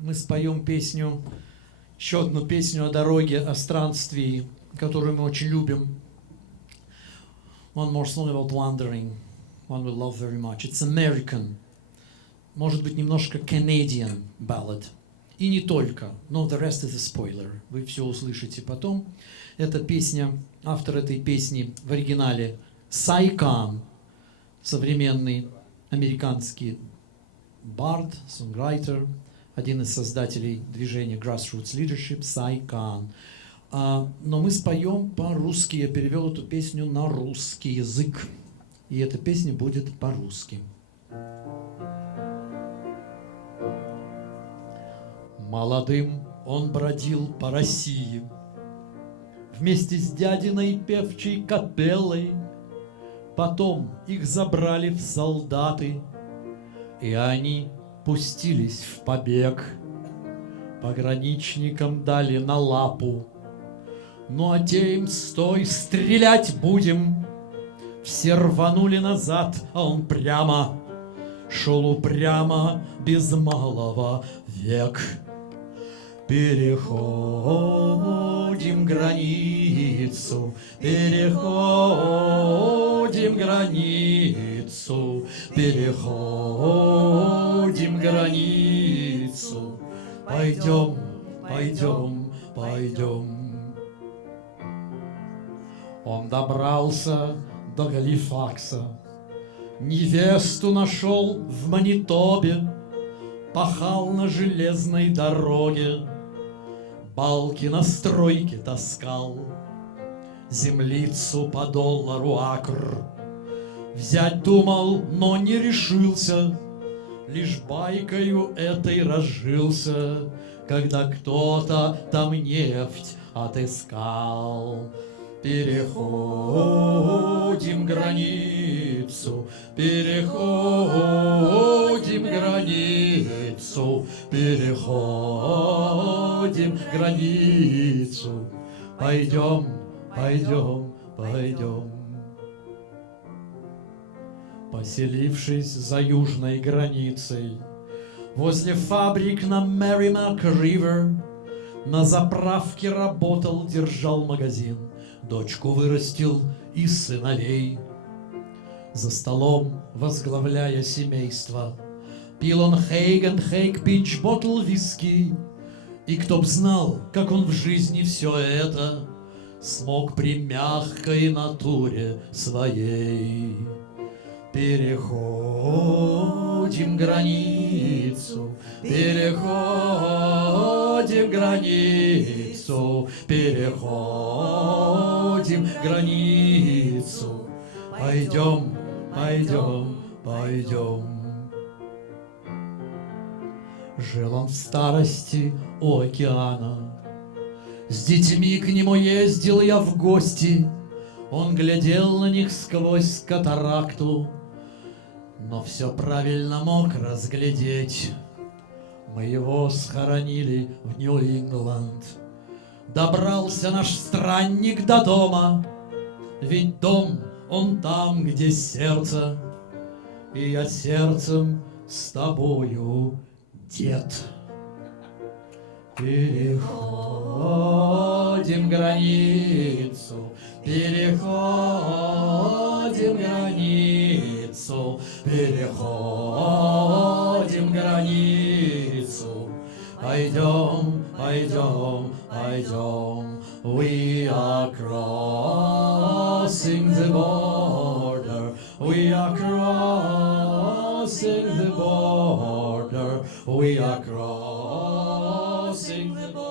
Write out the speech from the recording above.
мы споем песню, еще одну песню о дороге, о странствии, которую мы очень любим. One more song about wandering, one we love very much. It's American, может быть, немножко Canadian ballad. И не только, но the rest is a spoiler. Вы все услышите потом. Это песня, автор этой песни в оригинале Cy Kahn, современный американский бард, сонграйтер, один из создателей движения Grassroots Leadership, Cy Kahn. Но мы споем по-русски. Я перевел эту песню на русский язык. И эта песня будет по-русски. Молодым он бродил по России вместе с дядиной певчей капеллой. Потом их забрали в солдаты, и они пустились в побег. Пограничникам дали на лапу, ну а те им: стой, стрелять будем. Все рванули назад, а он прямо шел упрямо, без малого век. Переходим границу, переходим границу, переходим границу. Пойдем, пойдем, пойдем. Он добрался до Галифакса, невесту нашел в Манитобе, пахал на железной дороге, балки на стройке таскал, землицу по $1 акр. Взять думал, но не решился, лишь байкою этой разжился, когда кто-то там нефть отыскал. Переходим границу, переходим границу, переходим границу. Пойдем, пойдем, пойдем. Поселившись за южной границей, возле фабрик на Merrimack-River, на заправке работал, держал магазин, дочку вырастил и сыновей. За столом, возглавляя семейство, пил он Хейк Пинч Ботл виски. И кто б знал, как он в жизни все это смог при мягкой натуре своей. Переходим границу, переходим границу, переходим границу. Пойдем, пойдем, пойдем. Жил он в старости у океана, с детьми к нему ездил я в гости. Он глядел на них сквозь катаракту, но все правильно мог разглядеть. Мы его схоронили в Нью-Ингланд. Добрался наш странник до дома, ведь дом он там, где сердце, и я сердцем с тобою, дед. Переходим границу, переходим границу, переходим границу. Пойдем, пойдем, пойдем. We are crossing the border. We are crossing the border. We are crossing the border.